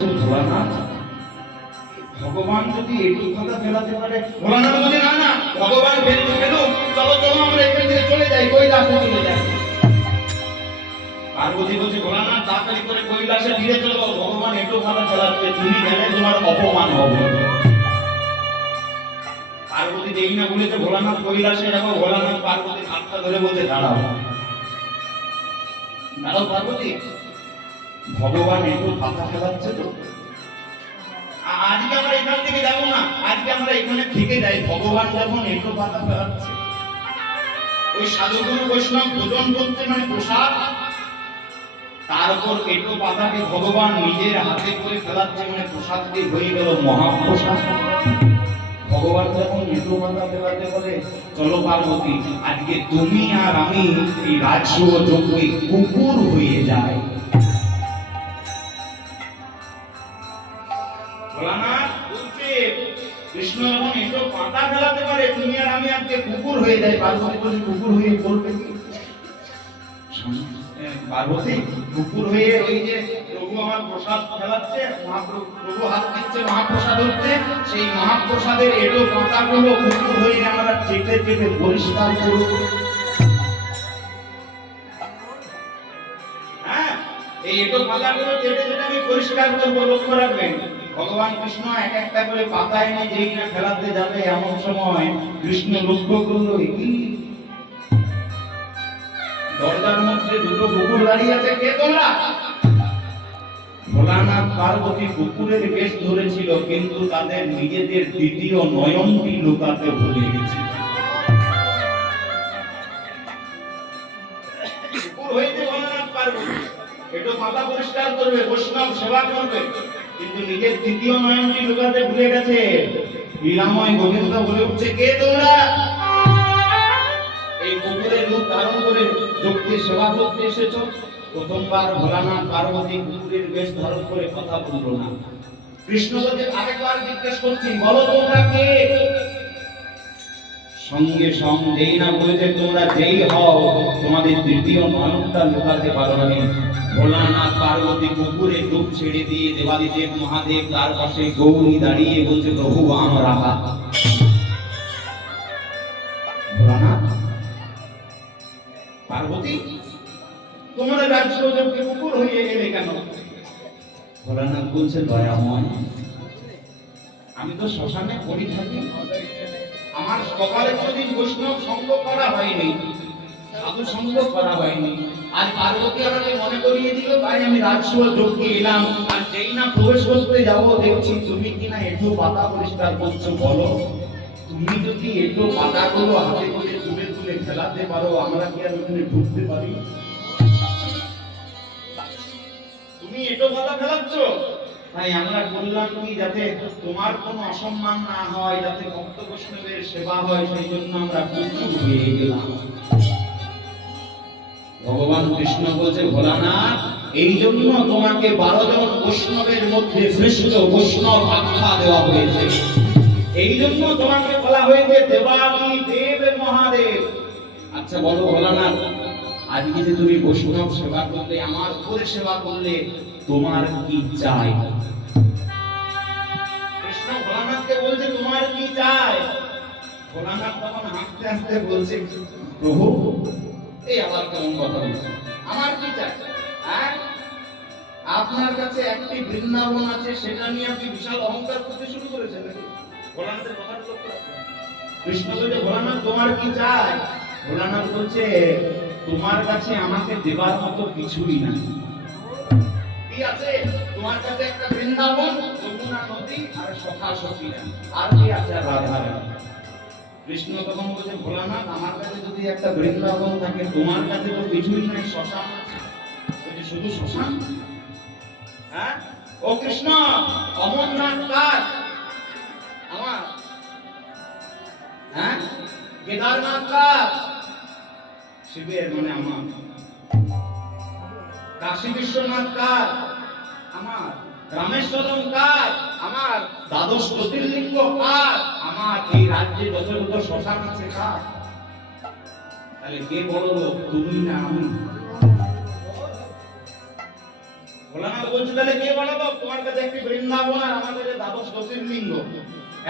ভোলানাথ ভগবান যদি একটু কথা ফেলাতে পারে, ভোলানাথ বলে না না ভগবান ফেলুক ফেলুক, চলো চলো আমরা এখান থেকে চলে যাই, কৈলাসে চলে যাই। পার্বতী বলছে ভোলানাথ তাড়াতাড়ি করে কৈলাসে ফিরে চলো, ভগবান একটু কথা ফেলাচ্ছে, তুমি গেলে তোমার অপমান হবে। পার্বতী যেই না বলেছে ভোলানাথ কৈলাসে যাবো, ভোলানাথ পার্বতীর হাতটা ধরে বলছে দাঁড়াও দাঁড়াও পার্বতী, ভগবান একটু কথা ফেলাচ্ছে তো, আজকে আমরা এখান থেকে যাবো না, আজকে আমরা এখানে থেকে যাই। ভগবান যখন একটু কথা ফেলাচ্ছে, ওই সাধুগুরু বৈষ্ণব ভোজন করছে মানে প্রসাদ, তারপর একটু পাতাকে ভগবান নিজের হাতে করে ফেলাচ্ছে মানে প্রসাদটি হয়ে গেল মহাপ্রসাদ। ভগবান যখন একটু কথা ফেলাতে বলে চলো পার্বতী, আজকে তুমি আর আমি এই রাজ্য যজ্ঞে কুকুর হয়ে যাই। ভোলানাথ বলছে কৃষ্ণ যখন একটু পাতা ফেলাতে পারে, তুমি আর আমি আজকে কুকুর হয়ে যাই। পার্বতী বলছে কুকুর হয়ে করবে কি? পার্বতী কুকুর হয়ে ওই যে প্রভু আমার প্রসাদ ফেলাচ্ছে, প্রভু হাত দিচ্ছে, মহাপ্রসাদ হচ্ছে, সেই মহাপ্রসাদের এটো পাতাগুলো কুকুর হয়ে আমরা চেপে চেপে পরিষ্কার করব। হ্যাঁ, এই এটো পাতাগুলো চেপে চেপে আমি পরিষ্কার করব, লক্ষ্য রাখবেন। ভগবান কৃষ্ণ এক একটা করে পাতা এনে যেই না ফেলাতে যাবে, এমন সময় কৃষ্ণ লক্ষ্য করলো কি দরজার মধ্যে দুটো কুকুর দাঁড়িয়ে আছে, কে তোমরা? ভোলানাথ পার্বতী কুকুরের বেশ ধরেছিল, কিন্তু তাদের নিজেদের দ্বিতীয় নয়নটি লুকাতে ভুলে গেছিল। কুকুর হয়েছে ভোলানাথ পার্বতী, একটু মাথা পরিষ্কার করবে, বৈষ্ণব সেবা করবে, কিন্তু নিজের দ্বিতীয় নয়নটি লুকাতে ভুলে গেছে। লীলাময় গোবিন্দ বলে উঠছে, কে তোমরা? এই কুকুরের রূপ ধারণ করে যজ্ঞে সেবা করতে এসেছো। প্রথমবার ভোলানাথ পার্বতী কুকুরের বেশ ধারণ করে কথা বললো না। কৃষ্ণ বলছে আরেকবার জিজ্ঞেস করছি, বলো তোমরা কে? সঙ্গে সঙ্গে যেই না বলেছে তোমরা যেই হও, তোমাদের তৃতীয় নয়নটা লুকাতে পারো না। ভোলানাথ পার্বতী কুকুরের রূপ ছেড়ে দিয়ে দেবাদিদেব মহাদেব তার পাশে গৌরী দাঁড়িয়ে বলছে প্রভু আমরা। ভোলানাথ পার্বতী তোমার রাজ্য যজ্ঞে কুকুর হয়ে গেলে কেন? ভোলানাথ বলছে দয়াময়, আমি তো শ্মশানে পড়ে থাকি, আমার সকালে কোনদিন বৈষ্ণব সঙ্গ করা হয়নি, সাধু সঙ্গ করা হয়নি, আর পার্বতী আমাকে মনে করিয়ে দিল, তাই আমি রাজ্য যজ্ঞে এলাম। আর যেই না প্রবেশ করতে যাব, দেখছি তুমি কিনা একটু পাতা পরিষ্কার করছো। বলো, তুমি যদি একটু পাতাগুলো হাতে করে তুলে তুলে ফেলাতে পারো, আমরা কি আর ওখানে ঢুকতে পারি? তুমি একটু পাতা ফেলাচ্ছ, তাই আমরা বললাম কি যাতে তোমার কোনো অসম্মান না হয়, যাতে ভক্ত বৈষ্ণবের সেবা হয়, সেই জন্য আমরা কুকুর হয়ে গেলাম। ভগবান কৃষ্ণ বলছে ভোলানাথ, এই জন্য তোমাকে 12 জন বৈষ্ণবের মধ্যে শ্রেষ্ঠ বৈষ্ণব আখ্যা দেওয়া হয়েছে। এই জন্য তোমাকে বলা হয়েছে দেবাদি দেব মহাদেব। আচ্ছা বলো ভোলানাথ, আজকে যে তুমি বৈষ্ণব সেবা করলে, আমার উপরে সেবা করলে, তোমার কি চাই? কৃষ্ণ ভোলানাথকে বলছে তোমার কি চাই? ভোলানাথ তখন হাসতে হাসতে বলছে প্রভু, এই আবার কেমন কথা বলছে, আমার কি চাই? হ্যাঁ, আপনার কাছে একটি বৃন্দাবন আছে, সেটা নিয়ে আপনি বিশাল অহংকার করতে শুরু করেছেন নাকি? ভোলানাথের কথাটা লক্ষ্য রাখবেন। কৃষ্ণ বলছে ভোলানাথ তোমার কি চাই? ভোলানাথ বলছে তোমার কাছে আমাকে দেবার মতো কিছুই নাই। কি আছে তোমার কাছে? একটা বৃন্দাবন, যমুনা নদী আর সখা সখীরা, আর কি আছে? রাধা রানী। কৃষ্ণ তখন বলছে ভোলানাথ আমার কাছে যদি একটা বৃন্দাবন থাকে, তোমার কাছে তো কিছুই নাই, শ্মশান আছে। বলছে শুধু শ্মশান? হ্যাঁ, ও কৃষ্ণ, অমরনাথ কার? আমার। হ্যাঁ, কেদারনাথ কার? শিবের, মানে আমার। কাশী বিশ্বনাথ কার? আমার। রামেশ্বরম কার? আমার। দ্বাদশ জ্যোতির্লিঙ্গ কার? আমার। এই রাজ্যে যত যত শ্মশান আছে কার? তাহলে কে বড় লোক, তুমি না আমি? ভোলানাথ বলছে তাহলে কে বানাবো? তোমার কাছে একটি বৃন্দাবন আর আমার কাছে দ্বাদশ জ্যোতির্লিঙ্গ,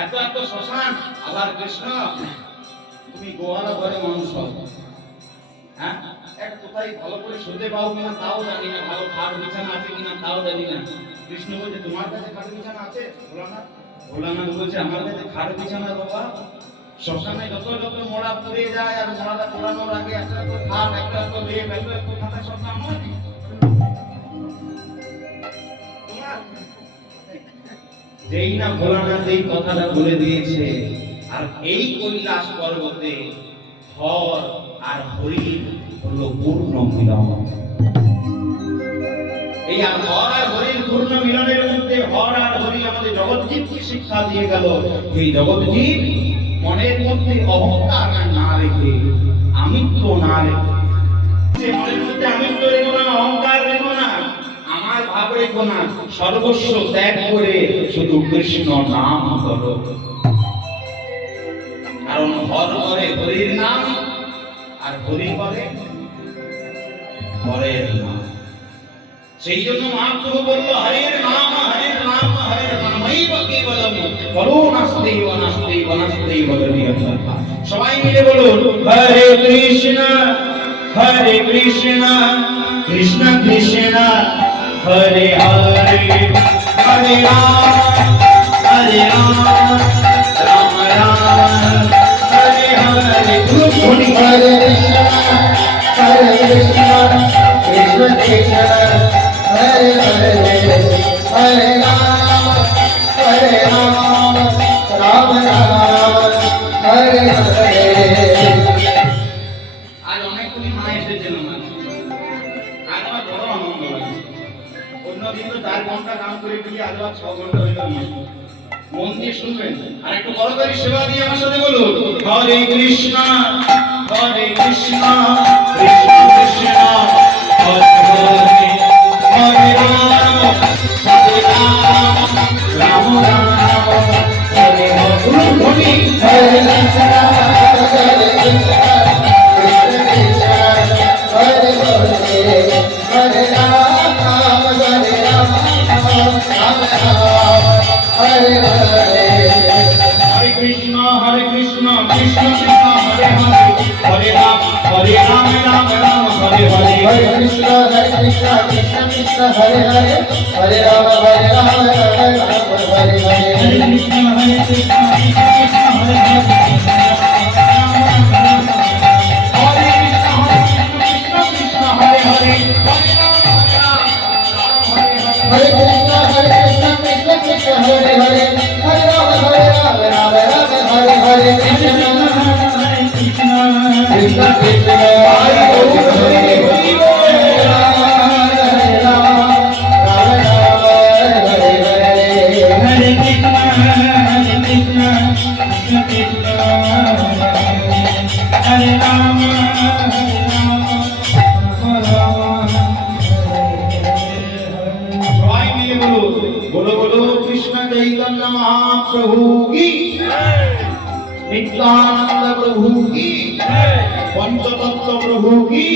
এত এত শ্মশান। আবার কৃষ্ণ তুমি গোয়ালা ঘরে মানুষ হও, হ্যাঁ এক কোথায় ভালো করে শুতে পাও কিনা তাও জানি না, ভালো খাট বিছানা আছে কিনা তাও জানি না। কৃষ্ণ বলছে তোমার কাছে খাট বিছানা আছে? ভোলানাথ ভোলানাথ বলছে আমার কাছে খাট বিছানা বাবা, শ্মশানে যত যত মোড়া পুড়ে যায় আর মোড়াটা পোড়ানোর আগে একটা তো খাট, একটা তো লেপ, একটা তো খাতা, সব নাম হয়। যেই না ভোলানাথ এই কথাটা বলে দিয়েছে, আর এই কৈলাস পর্বতে হর আর হরির হলো পূর্ণ মিলন। এই হর আর হরির পূর্ণ মিলনের মধ্যে হর আর হরি আমাদের জগৎজীবকে শিক্ষা দিয়ে গেল। এই জগৎজীব মনের মধ্যে অহংকার না রেখে, আমিত্ব না রেখে, মনের মধ্যে আমিত্ব রেখো না, অহংকার রেখো না, আমার ভাব রেখো না, সর্বস্ব ত্যাগ করে শুধু কৃষ্ণ নাম করো। কারণ হর করে হরির নাম আর হরি করে হরের নাম। সেই জন্য মহাপ্রভু বলল হরের নাম হরের নাম হরের নামৈব কেবলম করো নাস্তি নাস্তি নাস্তি বলবি। সবাই মিলে বলুন হরে কৃষ্ণ কৃষ্ণ কৃষ্ণ হরে হরে, হরে রাম রাম রাম হরে হরে। হরে কৃষ্ণ কৃষ্ণ কৃষ্ণ হরে হরে, হরে রাম রাম রাম হরে হরে। আজ অনেকগুলি মা এসেছেন আমার, আজ আমার বড় আনন্দ লাগছে। অন্যদিন তো 4 ঘন্টা কাম করে দিয়ে আজ আর 6 ঘন্টা হয়ে গেল। মন দিয়ে শুনবেন আর একটু বড় করে সেবা দিয়ে আমার সাথে বলুন হরে কৃষ্ণ কৃষ্ণ কৃষ্ণ হরে হরে, হরে রাম রাম রাম হরে হরে। হরে কৃষ্ণ কৃষ্ণ কৃষ্ণ হরে হরে, হরে রাম রাম হরে হরে। হরে কৃষ্ণ কৃষ্ণ কৃষ্ণ হরে হরে, হরে রাম রাম রাম হরে হরে। হরে কৃষ্ণ কৃষ্ণ কৃষ্ণ হরে হরে, হরে রাম রাম হরে হরে। হরে কৃষ্ণ কৃষ্ণ কৃষ্ণ হরে হরে, হরে কৃষ্ণ হরে হরে, हरे कृष्णा कृष्ण कृष्ण हरे हरे, हरे राम राम हरे हरे। कृष्ण कृष्ण कृष्ण हरे हरे, हरे राम राम हरे हरे। हरे कृष्ण कृष्ण कृष्ण हरे राम बोलो बोलो कृष्ण चैतन्य महाप्रभु की, नित्यानंद प्रभु की, पंचतत्व प्रभु की,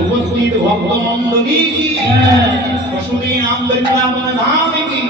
उपस्थित भक्त मंडली की, वसुदेव नाम वृंदावन धाम की।